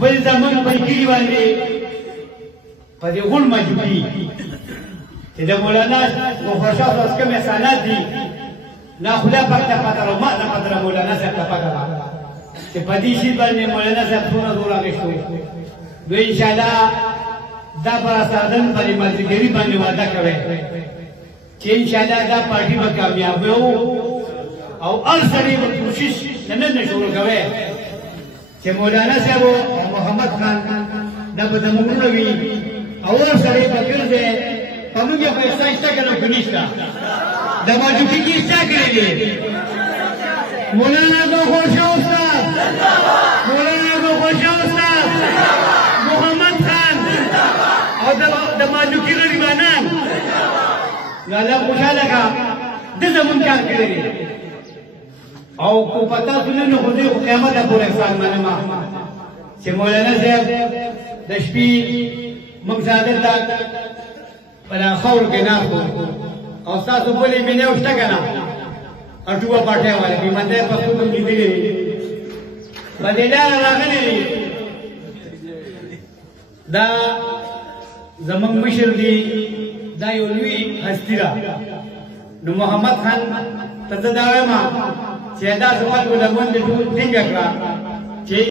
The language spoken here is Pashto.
بل زمن پنکiri باندې په دې غول مجبوري چې د مولانا مخشوص اوس کوم احسانات دي لا خدا پکته پاتره ما نه پاتره مولانا صاحب ته پاتره چې په دې شي باندې مولانا صاحب څونه زور اغېستو دوی ان شاء الله دا پر سادن په ملګری باندې وعده کوي چې ان شاء الله دا پارټي به کامیاب وي او هر سړی به کوشش نه شروع کوي چې مولانا صاحب محمد خان دا به زموږ وي او هر سړی به ګرځي په موږ یې پیسې شته کنه کنيشته د ماجوکي کې څه کړی دی مولانا کو خوش استاد مولانا کو خوش استاد محمد خان او د ماجوکي غریبانان لاله خوشاله کا د زمون کار کړی او کو پتا سنن خو دې قیامت پورې انسان باندې ما چې مولانا صاحب د شپې موږ زاده تا پر خور کې نه او تاسو په لې مینه وشته کنه اټوه پټه وایي په منځه په څو کې دی بدلار راغلي دا زمون مشر دی دا یو لوی هستی را نو محمد خان ته دا وایم چې دا څه په لګون دي ټول څنګه کړه چې